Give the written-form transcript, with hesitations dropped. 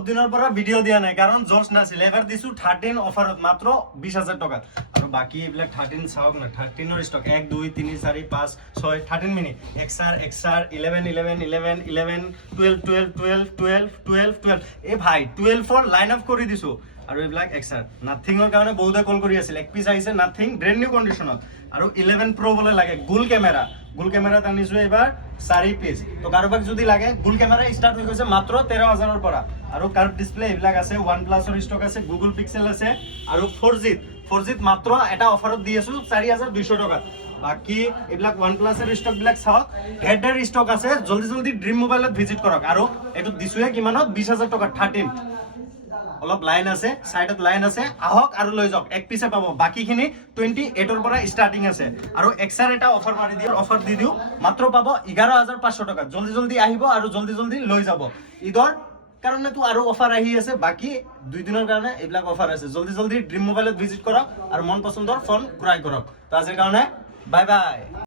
বহুত দিনৰ পৰা ভিডিঅ' দিয়া নাই কাৰণ জৰ্জ নাছিল এবাৰ দিছো 13 অফাৰত মাত্ৰ 20000 টকা আৰু বাকি এইবিলাক 13 চাওক না 13 ৰ ষ্টক 1 2 3 4 5 6 13 মিনি এক্সআৰ 11 11 11 11 12 12 12 12 12 12 এই ভাই 12 ৰ লাইন আপ কৰি দিছো আৰু এইবিলাক এক্সআৰ নাথিংৰ কাৰণে বহুতে কল কৰি আছিল এক পিস আহিছে নাথিং ব্ৰেন্ড নিউ কন্ডিশনত আৰু 11 প্ৰ বলে লাগে গুল কেমেৰা আনিছো এবাৰ 4 পিস তো কাৰোবাক যদি লাগে গুল কেমেৰা স্টাৰ্ট হৈ গৈছে মাত্ৰ 13000 ৰ পৰা আৰু কাৰ্ভ ডিসপ্লে এইবিলাক আছে OnePlus ৰ ষ্টক আছে Google Pixel আছে আৰু 4G মাত্ৰ এটা অফাৰত দি আছো 4200 টকা বাকি এইবিলাক OnePlus ৰ ষ্টক বিলাক চাওক হেডৰ ষ্টক আছে জলদি ড্ৰিম মোবাইলত ভিজিট কৰক আৰু এটো দিছোয়ে কিমানত 20000 টকা 13 অলপ লাইন আছে সাইডত লাইন আছে আহক আৰু লৈ যাওক এক পিছে পাব বাকিখিনি 28 ৰ পৰা স্টাৰ্টিং আছে আৰু এক্সআৰ এটা অফাৰ মাৰি দিও অফাৰ দি দিও মাত্ৰ পাব 11500 টকা জলদি আহিব আৰু জলদি লৈ যাব ঈদৰ কাৰণে তো আৰু অফাৰ আহি আছে বাকি 2 দিনৰ কাৰণে এইবিলাক অফাৰ আছে জলদি ড্ৰিম মোবাইলত ভিজিট কৰক আৰু মন পছন্দৰ ফোন ক্ৰয় কৰক তো আজিৰ কাৰণে বাই বাই